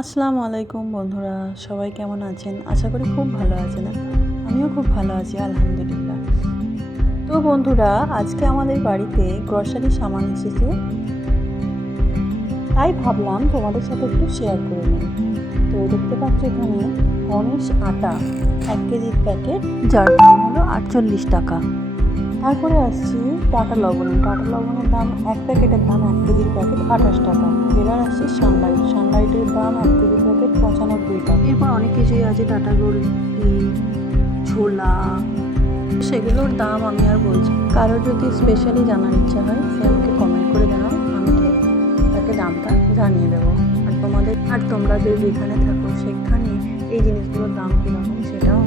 আসসালামু আলাইকুম বন্ধুরা, সবাই কেমন আছেন? আশা করি খুব ভালো আছেন। আমিও খুব ভালো আছি আলহামদুলিল্লাহ। তো বন্ধুরা, আজকে আমাদের বাড়িতে গ্রসারি সামান এসেছে, তাই ভাবলাম তোমাদের সাথে একটু শেয়ার করে নিই। তো দেখতে পাচ্ছ এখানে গণেশ আটা 1 কেজির প্যাকেট, যার দাম হলো 48 টাকা। তারপরে আসছি টাটা লবণের দাম 1 প্যাকেটের দাম 1 কেজির প্যাকেট 28 টাকা। এবার আসছে সানলাইটের দাম 1 কেজির প্যাকেট 95 টাকা। এরপর অনেক কিছুই আছে, টাটা গোল্ড, ছোলা, সেগুলোর দাম আমি আর বলছি। কারো যদি স্পেশালি জানার ইচ্ছা হয় সে আমাকে কমেন্ট করে জানাও, আমি ঠিক তাকে দামটা জানিয়ে দেবো। আর তোমরা যে যেখানে থাকো সেখানে এই জিনিসগুলোর দাম কীরকম সেটাও